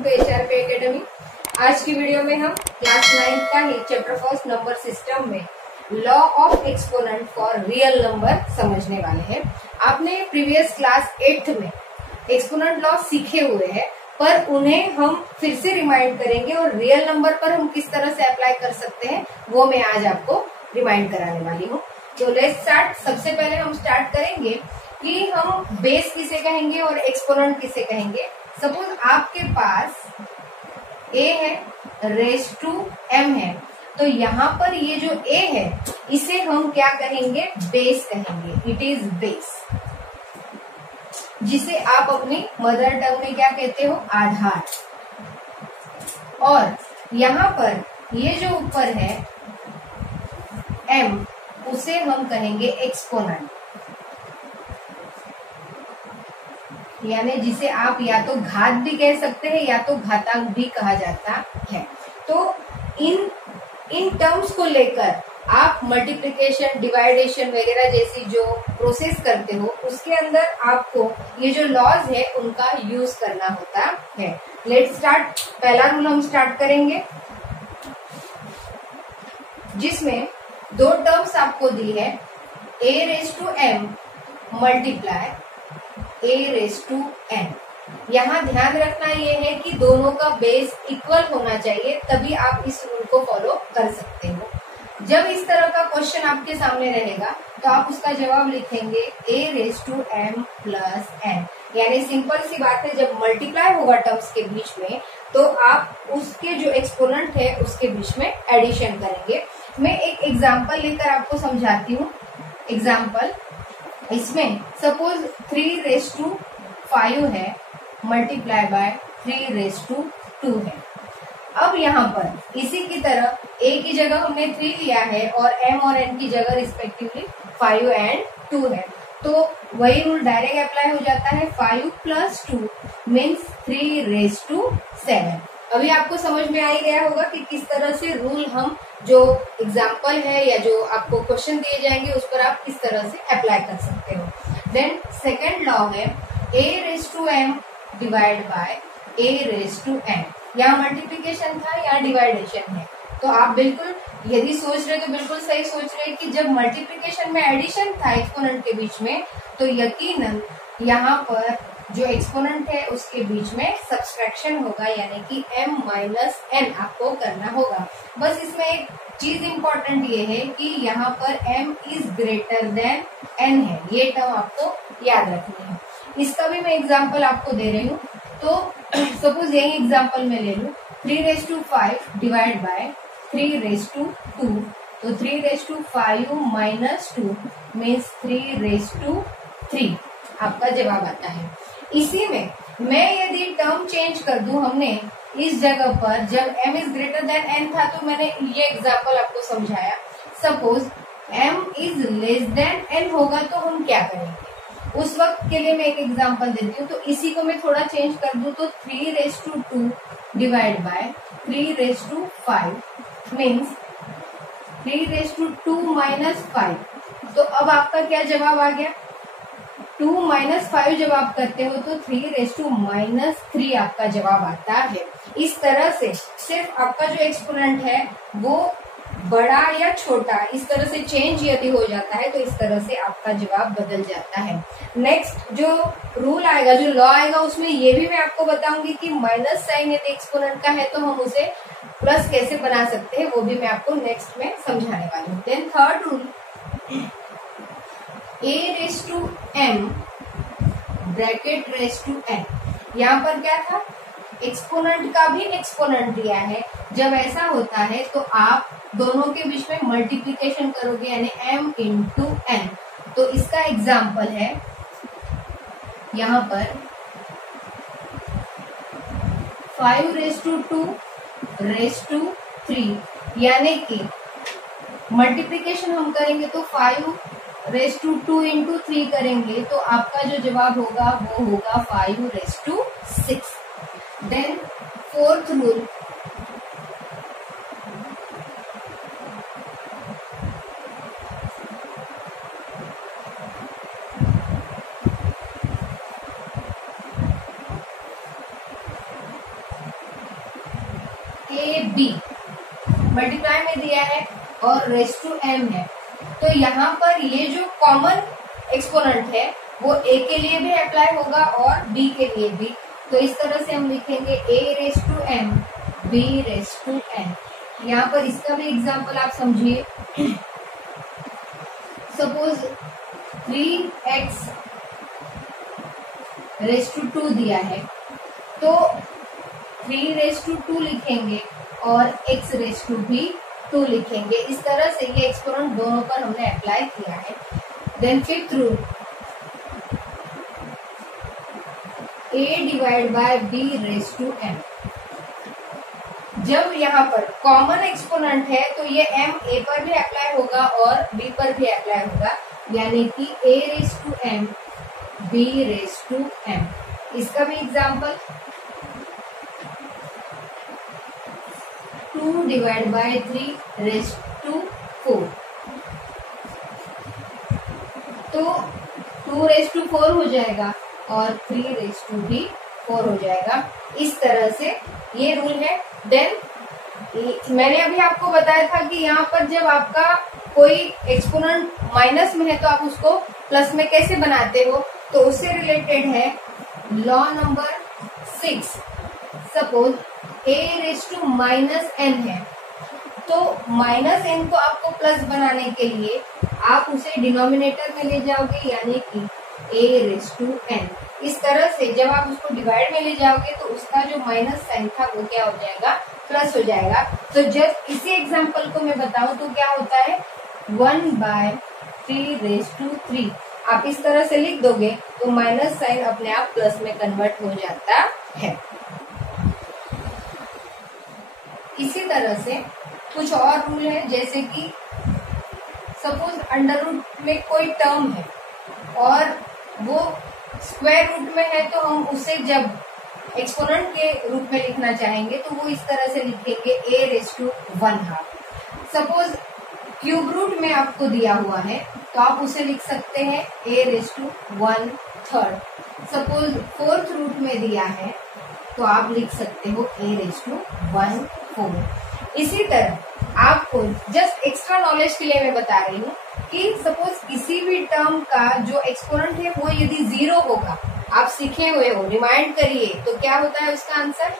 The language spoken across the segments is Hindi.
Welcome to HRP academy. आज की वीडियो में हम क्लास 9 का ही चैप्टर फर्स्ट नंबर सिस्टम में law of exponent for real number समझने वाले हैं। आपने प्रीवियस क्लास 8 में एक्सपोनेंट लॉ सीखे हुए हैं, पर उन्हें हम फिर से रिमाइंड करेंगे और रियल नंबर पर हम किस तरह से अप्लाई कर सकते हैं वो मैं आज आपको रिमाइंड कराने वाली हूँ। तो लेट्स स्टार्ट। सबसे पहले हम स्टार्ट करेंगे कि हम बेस किसे कहेंगे और एक्सपोनेंट किसे कहेंगे। सपोज आपके पास a है, रेस टू m है, तो यहाँ पर ये जो a है इसे हम क्या कहेंगे, बेस कहेंगे। इट इज बेस, जिसे आप अपनी मदर टंग में क्या कहते हो, आधार। और यहाँ पर ये जो ऊपर है m, उसे हम कहेंगे एक्सपोनेंट, यानी जिसे आप या तो घात भी कह सकते हैं या तो घातांक भी कहा जाता है। तो इन टर्म्स को लेकर आप मल्टीप्लिकेशन, डिवाइडेशन वगैरह जैसी जो प्रोसेस करते हो उसके अंदर आपको ये जो लॉज है उनका यूज करना होता है। Let's start. पहला रूल हम स्टार्ट करेंगे जिसमें दो टर्म्स आपको दी है, a raise to m multiply a raise to n। यहाँ ध्यान रखना ये है कि दोनों का बेस इक्वल होना चाहिए, तभी आप इस रूल को फॉलो कर सकते हो। जब इस तरह का क्वेश्चन आपके सामने रहेगा तो आप उसका जवाब लिखेंगे a raise to m plus n। यानी सिंपल सी बात है, जब मल्टीप्लाई होगा टर्म्स के बीच में तो आप उसके जो एक्सपोनेंट है उसके बीच में एडिशन करेंगे। मैं एक एग्जाम्पल लेकर आपको समझाती हूँ। एग्जाम्पल, इसमें सपोज 3 रेस टू 5 है मल्टीप्लाई बाय 3 रेस टू 2 है। अब यहाँ पर इसी की तरह a की जगह हमने 3 लिया है और m और n की जगह रिस्पेक्टिवली 5 एंड 2 है, तो वही रूल डायरेक्ट अप्लाई हो जाता है। 5 प्लस 2 मीन्स 3 रेस टू 7। अभी आपको समझ में आ ही गया होगा कि किस तरह से रूल हम जो एग्जाम्पल है या जो आपको क्वेश्चन दिए जाएंगे उस पर आप किस तरह से अप्लाई कर सकते हो। देन सेकेंड लॉ है a raise to m divide by a raise to n। यहाँ मल्टीप्लीकेशन था, यहाँ डिवाइडेशन है। तो आप बिल्कुल यदि सोच रहे तो बिल्कुल सही सोच रहे कि जब मल्टीप्लीकेशन में एडिशन था एक्सपोनेंट के बीच में, तो यकीनन यहाँ पर जो एक्सपोनेंट है उसके बीच में सब्सट्रैक्शन होगा, यानी कि m माइनस n आपको करना होगा। बस इसमें एक चीज इंपॉर्टेंट ये है कि यहाँ पर m is greater than n है, ये टर्म आपको याद रखनी है। इसका भी मैं एग्जाम्पल आपको दे रही हूँ। तो सपोज यही एग्जाम्पल में ले लूँ, 3 raise to 5 divide by 3 raise to 2, तो 3 raise to 5 minus 2 means 3 raise to 3 आपका जवाब आता है। इसी में मैं यदि टर्म चेंज कर दूं, हमने इस जगह पर जब m is greater than n था तो मैंने ये एग्जाम्पल आपको समझाया। Suppose m is less than n होगा तो हम क्या करेंगे, उस वक्त के लिए मैं एक एग्जाम्पल देती हूँ। तो इसी को मैं थोड़ा चेंज कर दूं तो 3 raise to 2 divide by 3 raise to 5 means 3 raise to 2 minus 5। तो अब आपका क्या जवाब आ गया, 2 माइनस 5 जब आप करते हो तो 3 रेस टू माइनस 3 आपका जवाब आता है। इस तरह से सिर्फ आपका जो एक्सपोनेंट है वो बड़ा या छोटा इस तरह से चेंज यदि हो जाता है तो इस तरह से आपका जवाब बदल जाता है। नेक्स्ट जो रूल आएगा, जो लॉ आएगा, उसमें ये भी मैं आपको बताऊंगी कि माइनस साइन यदि एक्सपोनेंट का है तो हम उसे प्लस कैसे बना सकते हैं, वो भी मैं आपको नेक्स्ट में समझाने वाली हूँ। Then third rule, a raise to m bracket raise to n। यहाँ पर क्या था, एक्सपोनेंट का भी एक्सपोनेंट दिया है। जब ऐसा होता है तो आप दोनों के बीच में मल्टीप्लीकेशन करोगे, यानी m इंटू n। तो इसका एग्जाम्पल है यहाँ पर 5 रेस टू 2 रेस टू 3, यानी कि मल्टीप्लीकेशन हम करेंगे तो 5 रेस टू 2 इंटू 3 करेंगे तो आपका जो जवाब होगा वो होगा 5 raise to 6। Then fourth rule, A B multiply में दिया है और रेस टू एम है, तो यहाँ पर ये जो कॉमन एक्सपोनेंट है वो ए के लिए भी अप्लाई होगा और बी के लिए भी। तो इस तरह से हम लिखेंगे A raise to M B raise to N. यहाँ पर इसका भी एग्जाम्पल आप समझिए। सपोज 3x रेस टू 2 दिया है, तो 3 रेस टू 2 लिखेंगे और x रेस टू भी 2 लिखेंगे। इस तरह से ये एक्सपोनेंट दोनों पर हमने अप्लाई किया है। Then fifth rule, a divide by b raise to m। जब यहाँ पर कॉमन एक्सपोनेंट है तो ये m a पर भी अप्लाई होगा और b पर भी अप्लाई होगा, यानी कि a raise to m b raise to m। इसका भी example 2 divide by 3 raise to 4, तो 2 रेस टू 4 हो जाएगा और 3 रेस टू भी 4 हो जाएगा। इस तरह से ये रूल है। देन मैंने अभी आपको बताया था कि यहाँ पर जब आपका कोई एक्सपोनेंट माइनस में है तो आप उसको प्लस में कैसे बनाते हो, तो उससे रिलेटेड है law number 6। Suppose a raise to minus n है, तो माइनस n को आपको प्लस बनाने के लिए आप उसे डिनोमिनेटर में ले जाओगे, यानी कि a रेस टू n। इस तरह से जब आप उसको डिवाइड में ले जाओगे तो उसका जो माइनस साइन था वो क्या हो जाएगा, प्लस हो जाएगा। तो जब इसी एग्जांपल को मैं बताऊं तो क्या होता है, 1/3 रेस टू 3 आप इस तरह से लिख दोगे तो माइनस साइन अपने आप प्लस में कन्वर्ट हो जाता है। इसी तरह से कुछ और रूल है, जैसे कि सपोज अंडर रूट में कोई टर्म है और वो स्क्वायर रूट में है, तो हम उसे जब एक्सपोनेंट के रूप में लिखना चाहेंगे तो वो इस तरह से लिखेंगे a raise to 1/2। Suppose cube root में आपको दिया हुआ है तो आप उसे लिख सकते हैं a raise to 1/3। Suppose fourth root में दिया है तो आप लिख सकते हो a रेस टू 1/4। इसी तरह आपको जस्ट एक्स्ट्रा नॉलेज के लिए मैं बता रही हूँ कि सपोज किसी भी टर्म का जो एक्सपोनेंट है वो यदि 0 होगा, आप सीखे हुए हो, रिमाइंड करिए, तो क्या होता है उसका आंसर,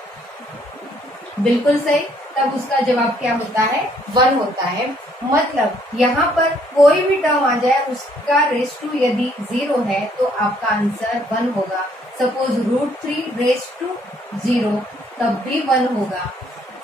बिल्कुल सही, तब उसका जवाब क्या होता है, 1 होता है। मतलब यहाँ पर कोई भी टर्म आ जाए उसका रेस टू यदि 0 है तो आपका आंसर 1 होगा। सपोज √3 रेस टू 0 तब भी 1 होगा।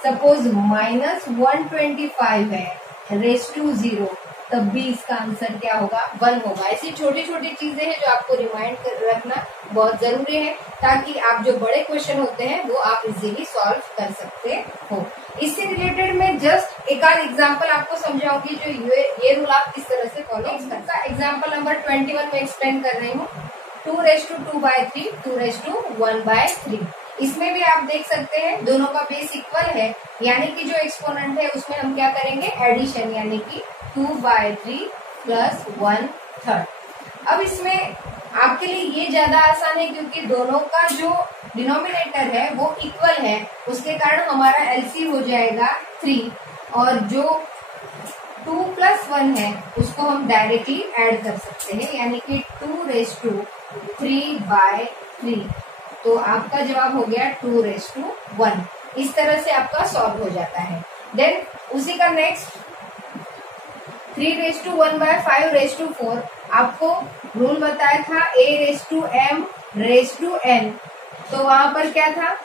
सपोज -125 है रेस टू 0 तब भी इसका आंसर क्या होगा, 1 होगा। ऐसी छोटी छोटी चीजें हैं जो आपको रिमाइंड कर रखना बहुत जरूरी है, ताकि आप जो बड़े क्वेश्चन होते हैं वो आप इजीली सॉल्व कर सकते हो। इससे रिलेटेड मैं जस्ट एक आध एग्जाम्पल आपको समझाऊंगी जो ये रूल आप किस तरह से फॉलो कर सकते हैं। एग्जाम्पल नंबर 21 में एक्सप्लेन कर रही हूँ। 2 रेस टू 2/3 2 रेस टू 1/3। इसमें भी आप देख सकते हैं दोनों का बेस इक्वल है, यानी कि जो एक्सपोनेंट है उसमें हम क्या करेंगे, एडिशन, यानी कि 2/3 प्लस 1/3। अब इसमें आपके लिए ये ज्यादा आसान है क्योंकि दोनों का जो डिनोमिनेटर है वो इक्वल है, उसके कारण हमारा एलसी हो जाएगा 3 और जो 2 + 1 है उसको हम डायरेक्टली ऐड कर सकते हैं, यानी कि 2 रेस टू 3/3। तो आपका जवाब हो गया 2 रेस टू 1। इस तरह से आपका सॉल्व हो जाता है। देन उसी का next 3 raise to 1/5 raise to 4। आपको रूल बताया था a raise to m raise to n, तो वहां पर क्या था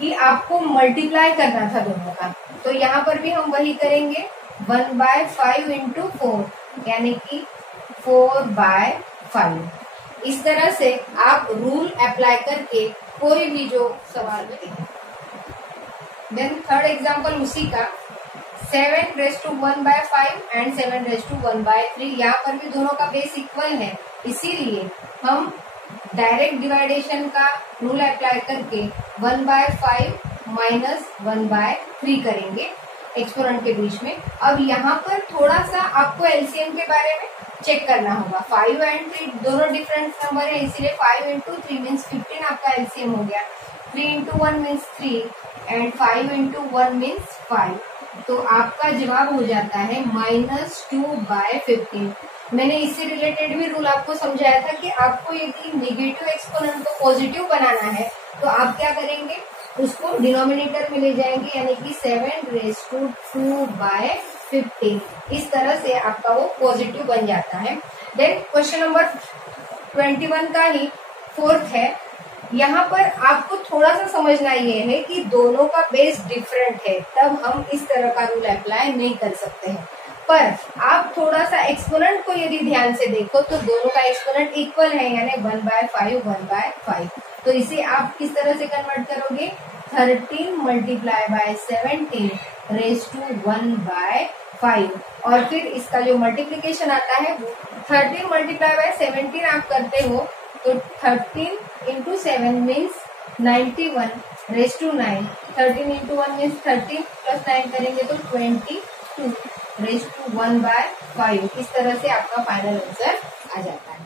कि आपको मल्टीप्लाई करना था दोनों का, तो यहाँ पर भी हम वही करेंगे 1/5 × 4 यानी कि 4/5। इस तरह से आप रूल अप्लाई करके कोई भी जो सवाल में। देन थर्ड एग्जांपल उसी का 7 raise to 1/5 and 7 raise to 1/3। यहाँ पर भी दोनों का बेस इक्वल है, इसीलिए हम डायरेक्ट डिवाइडेशन का रूल अप्लाई करके 1/5 माइनस 1/3 करेंगे एक्सपोनेंट के बीच में। अब यहाँ पर थोड़ा सा आपको एलसीएम के बारे में चेक करना होगा। 5 और 3 दोनों डिफरेंट नंबर है, इसीलिए 5 × 3 मीन्स 15 आपका एलसीएम हो गया। 3 × 1 मीन्स 3, एंड 5 इंटू 1 मीन्स 5। तो आपका जवाब हो जाता है -2/15। मैंने इससे रिलेटेड भी रूल आपको समझाया था कि आपको यदि नेगेटिव एक्सपोनेंट को पॉजिटिव बनाना है तो आप क्या करेंगे, उसको डिनोमिनेटर में ले जाएंगे, यानी कि 7^2/15। इस तरह से आपका वो पॉजिटिव बन जाता है। देन क्वेश्चन नंबर 21 का ही फोर्थ है। यहाँ पर आपको थोड़ा सा समझना ये है कि दोनों का बेस डिफरेंट है, तब हम इस तरह का रूल अप्लाई नहीं कर सकते हैं। पर आप थोड़ा सा एक्सपोनेंट को यदि ध्यान से देखो तो दोनों का एक्सपोनेंट इक्वल है, यानी 1/5 1/5। तो इसे आप किस तरह से कन्वर्ट करोगे, 13 मल्टीप्लाई बाय 17 रेज टू 1/5। और फिर इसका जो मल्टीप्लीकेशन आता है 13 मल्टीप्लाई बाय 17 आप करते हो तो 13 into 7 means 91 raise to 9। 13 into 1 means 30 plus 9 करेंगे तो 22 रेज टू 1/5। इस तरह से आपका फाइनल आंसर आ जाता है।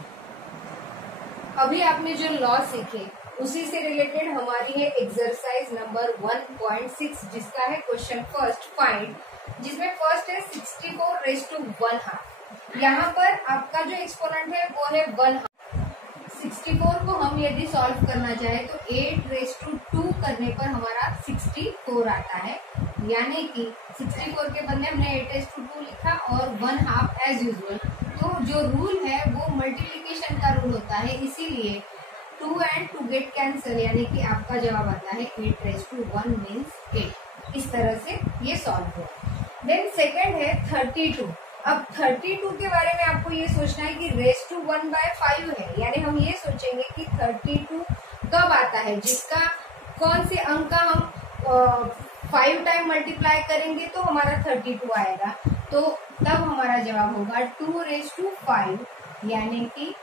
अभी आपने जो लॉ सीखे उसी से रिलेटेड हमारी है एक्सरसाइज नंबर 1.6, जिसका है क्वेश्चन फर्स्ट फाइंड, जिसमें फर्स्ट है 64 रेज टू 1/2। यहाँ पर आपका जो एक्सपोनेंट है वो है 1/2। 64 को हम यदि सॉल्व करना चाहे तो 8 रेज टू 2 करने पर हमारा 64 आता है, यानी कि 64 के बदले हमने 8 रेज टू 2 लिखा और 1/2 एज यूजुअल। तो जो रूल है वो मल्टीप्लीकेशन का रूल होता है, इसीलिए 2 and 2 गेट कैंसिल, यानी कि आपका जवाब आता है 8 रेज टू 1 मीन्स 8। इस तरह से ये सॉल्व हुआ। देन सेकेंड है 32। अब 32 के बारे में आपको ये सोचना है कि रेज टू 1/5 है, यानी हम ये सोचेंगे कि 32 कब आता है, जिसका कौन से अंक का हम 5 टाइम मल्टीप्लाई करेंगे तो हमारा 32 आएगा। तो तब हमारा जवाब होगा 2 रेज टू 5, यानी कि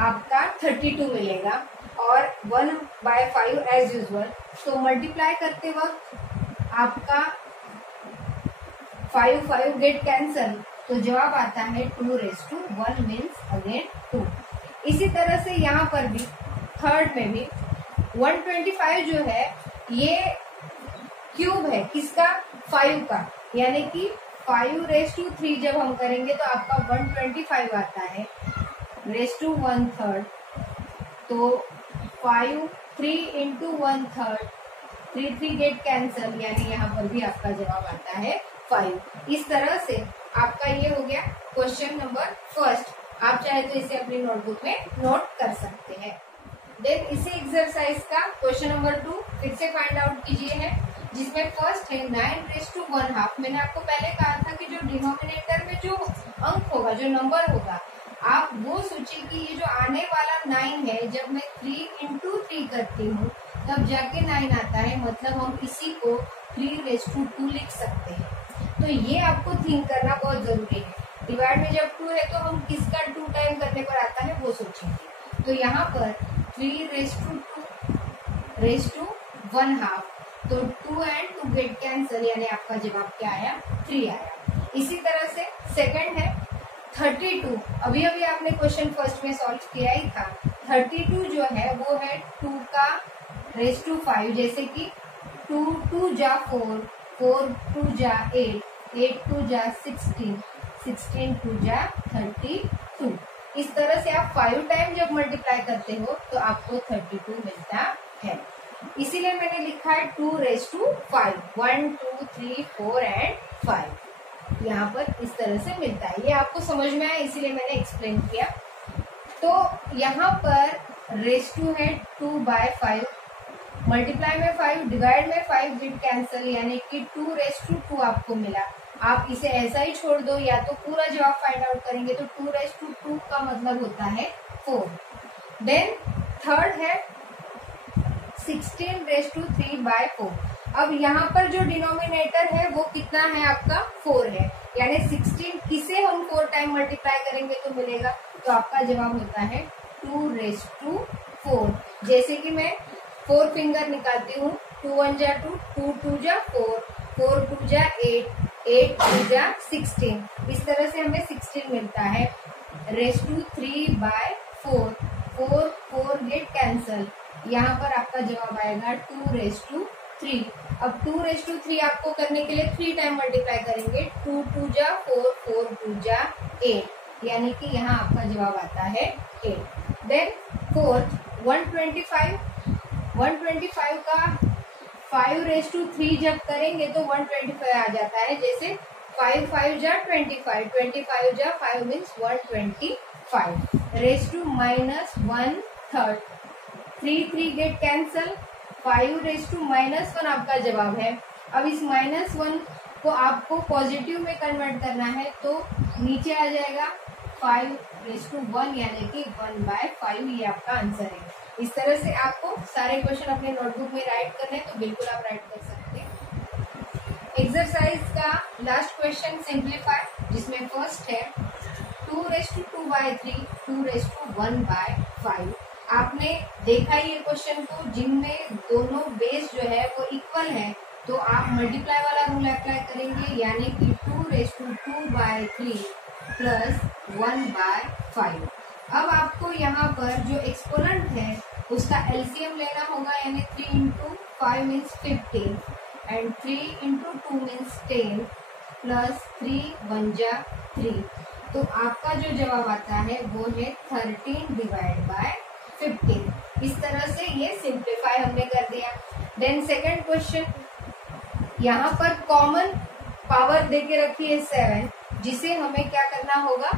आपका 32 मिलेगा। और 1/5 एज यूजुअल, तो मल्टीप्लाई करते वक्त आपका 5 गेट कैंसल, तो जवाब आता है 2 रेज टू 1 मीन्स अगेन 2। इसी तरह से यहाँ पर भी थर्ड में भी 125 जो है ये क्यूब है, किसका, 5 का, यानी कि 5 रेज टू 3 जब हम करेंगे तो आपका 125 आता है रेज टू 1/3। तो 3 इंटू 1/3, 3 गेट कैंसल, यानी यहाँ पर भी आपका जवाब आता है 5। इस तरह से आपका ये हो गया क्वेश्चन नंबर फर्स्ट। आप चाहे तो इसे अपनी नोटबुक में नोट कर सकते हैं। देन इसी एक्सरसाइज का क्वेश्चन नंबर 2 फिर से फाइंड आउट कीजिए है, जिसमें फर्स्ट है 9 रेज टू 1/2। मैंने आपको पहले कहा था कि जो डिनोमिनेटर में जो अंक होगा, जो नंबर होगा, आप वो सोचिए कि ये जो आने वाला 9 है, जब मैं 3 इंटू 3 करती हूँ तब जाके 9 आता है, मतलब हम इसी को 3 रेज टू 2 लिख सकते हैं। तो ये आपको थिंक करना बहुत जरूरी है। डिवाइड में जब 2 है तो हम किसका 2 टाइम करने पर आता है वो सोचेंगे। तो यहाँ पर 3 रेज टू 2 रेज टू 1/2, तो 2 and 2 गेट कैंसल, यानी आपका जवाब क्या आया, 3 आया। इसी तरह से सेकंड है 32। अभी अभी आपने क्वेश्चन फर्स्ट में सॉल्व किया ही था। 32 जो है वो है 2 का रेज टू 5, जैसे कि 2 2 जा 4, 4 2 जा 8, 8 2 जा 16, 16 2 जा 32। इस तरह से आप 5 टाइम जब मल्टीप्लाई करते हो तो आपको 32 मिलता है। इसीलिए मैंने लिखा है 2 रेज टू 5, 1 2 3 4 एंड 5। यहाँ पर इस तरह से मिलता है। ये आपको समझ में आया, इसीलिए मैंने एक्सप्लेन किया। तो यहाँ पर रेज टू है 2/5, मल्टीप्लाई में 5, डिवाइड में 5 गेट कैंसल, यानी कि 2 रेज टू 2 आपको मिला। आप इसे ऐसा ही छोड़ दो या तो पूरा जवाब फाइंड आउट करेंगे तो 2 रेज टू 2 का मतलब होता है 4। देन थर्ड है 16 रेज टू 3/4। अब यहाँ पर जो डिनोमिनेटर है वो कितना है आपका, 4 है, यानी 16 किसे हम 4 टाइम मल्टीप्लाई करेंगे तो मिलेगा, तो आपका जवाब होता है 2 रेज टू 4। जैसे कि मैं 4 फिंगर निकालती हूँ, 2 1 जा 2, 2 2 जा 4, 4 2 जा 8, 8 2 जा 16। इस तरह से हमें 16 मिलता है रेज टू 3/4, 4 4 गेट कैंसल, यहाँ पर आपका जवाब आएगा 2 रेज टू 3। अब 2 3 आपको करने के लिए 3 टाइम मल्टीप्लाई करेंगे। 2 2 जा 4, 4 2 जा 8, यानी कि यहाँ आपका जवाब आता है 8। देन फोर्थ 125, 125 का 5 3 जब करेंगे तो 125 आ जाता है। जैसे 5 5 जा 25, 25 जा 5 means 125 raise to -1/3। 3 3 get cancel, 5 raise to -1 आपका जवाब है। अब इस -1 को आपको पॉजिटिव में कन्वर्ट करना है तो नीचे आ जाएगा 5 रेस टू 1, यानी कि 1/5, ये आपका आंसर है। इस तरह से आपको सारे क्वेश्चन अपने नोटबुक में राइट करने हैं, तो बिल्कुल आप राइट कर सकते हैं। एक्सरसाइज का लास्ट क्वेश्चन सिंप्लीफाई, जिसमें फर्स्ट है 2/2/3, 2/1/5। आपने देखा ये क्वेश्चन को, जिनमें दोनों बेस जो है वो इक्वल है, तो आप मल्टीप्लाई वाला रूल अप्लाई करेंगे, यानी कि 2/2/3 प्लस 1/5। अब आपको यहाँ पर जो एक्सपोनेंट है उसका एलसीएम लेना होगा, यानी 3 into 5 means 15 and 3 into 2 means 10 plus 3 1 जा 3। तो आपका जो जवाब आता है वो है 13/15। इस तरह से ये सिंप्लीफाई हमने कर दिया। देन सेकंड क्वेश्चन, यहाँ पर कॉमन पावर देके रखी है 7, जिसे हमें क्या करना होगा,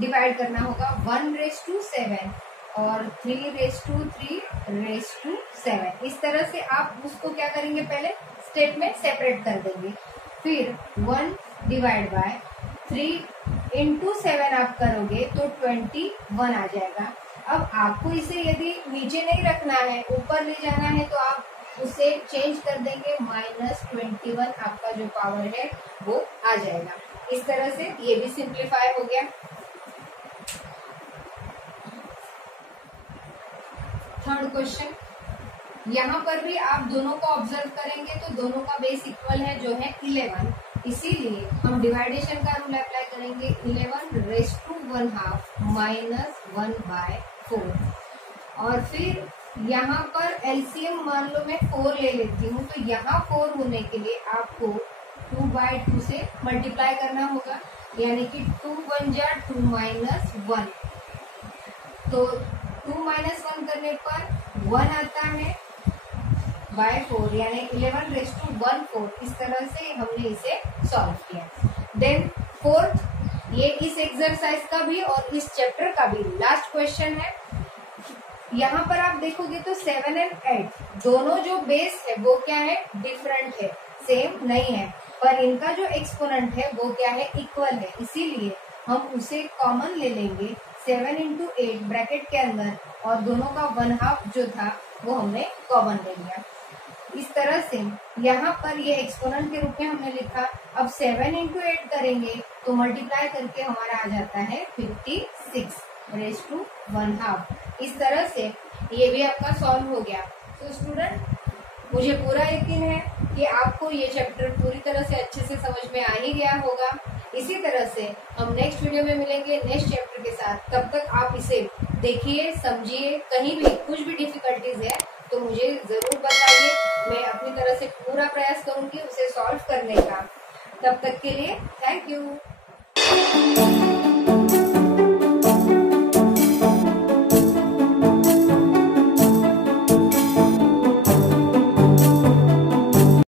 डिवाइड करना होगा। 1/7 और 3/3/7। इस तरह से आप उसको क्या करेंगे, पहले स्टेप में सेपरेट कर देंगे। फिर 1 डिवाइड बाय 3 इंटू 7 आप करोगे तो 21 आ जाएगा। अब आपको इसे यदि नीचे नहीं रखना है, ऊपर ले जाना है, तो आप उसे चेंज कर देंगे, -21 आपका जो पावर है वो आ जाएगा। इस तरह से ये भी सिंप्लीफाई हो गया। थर्ड क्वेश्चन, यहाँ पर भी आप दोनों को ऑब्जर्व करेंगे तो दोनों का बेस इक्वल है, जो है 11। इसीलिए हम डिवाइडेशन का रूल अप्लाई करेंगे। 11/1/2 -1/4। और फिर यहाँ पर एलसीएम मान लो मैं 4 ले लेती हूँ, तो यहाँ 4 होने के लिए आपको 2/2 से मल्टीप्लाई करना होगा, यानी कि 2 1 जा 2 -1। तो 2 -1 करने पर 1 आता है बाय 4, यानी 11/14। इस तरह से हमने इसे सॉल्व किया। देन फोर्थ, ये इस एक्सरसाइज का भी और इस चैप्टर का भी लास्ट क्वेश्चन है। यहाँ पर आप देखोगे तो 7 और 8 दोनों जो बेस है वो क्या है, डिफरेंट है, सेम नहीं है, पर इनका जो एक्सपोनेंट है वो क्या है, इक्वल है। इसीलिए हम उसे कॉमन ले लेंगे 7 इंटू 8 ब्रैकेट के अंदर, और दोनों का 1/2 जो था वो हमने कॉमन ले लिया। इस तरह से यहाँ पर ये एक्सपोनेंट के रूप में हमने लिखा। अब 7 इंटू 8 करेंगे तो मल्टीप्लाई करके हमारा आ जाता है 56/1/2। इस तरह से ये भी आपका सॉल्व हो गया। तो स्टूडेंट, मुझे पूरा यकीन है कि आपको ये चैप्टर पूरी तरह से अच्छे से समझ में आ ही गया होगा। इसी तरह से हम नेक्स्ट वीडियो में मिलेंगे नेक्स्ट चैप्टर के साथ। तब तक आप इसे देखिए, समझिए। कहीं भी कुछ भी डिफिकल्टीज है तो मुझे जरूर बताइए, मैं अपनी तरह से पूरा प्रयास करूंगी उसे सॉल्व करने का। तब तक के लिए थैंक यू।